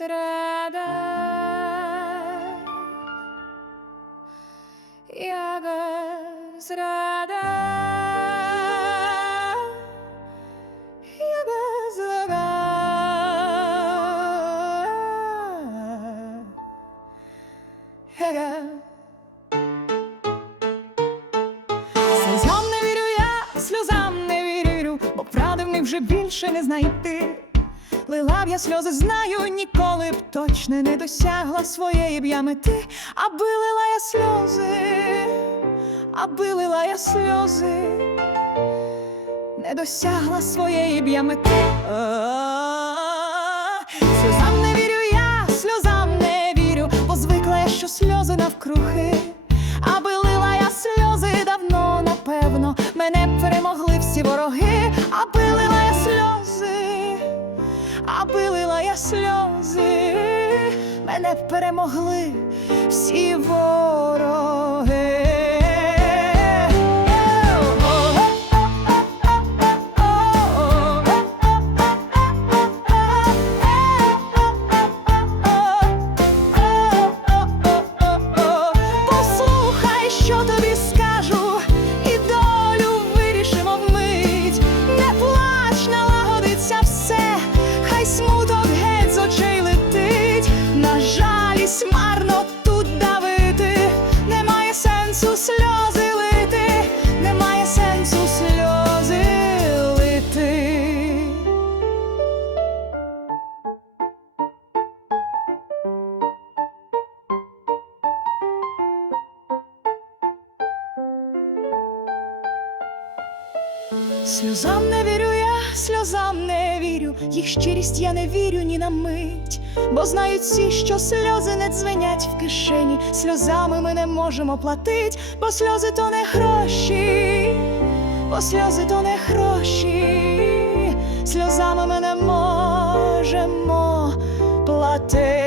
яка зрада, яка зрада. Яка Сльозам не вірю я, сльозам не вірю, бо правди в них вже більше не знайти. Лила б я сльози, знаю, ніколи б точно не досягла своєї б я мети, аби лила я сльози, аби лила я сльози, не досягла своєї б я мети. Сльозам не вірю я, сльозам не вірю, бо звикла я, що сльози навкруги. Аби лила я сльози давно, напевно, мене перемогли всі вороги, аби лила я сльози, мене перемогли всі вороги. Сльозам не вірю я, сльозам не вірю, їх щирість я не вірю ні на мить, бо знають всі, що сльози не дзвенять в кишені, сльозами ми не можемо платить, бо сльози то не гроші, бо сльози то не гроші, сльозами ми не можемо платить.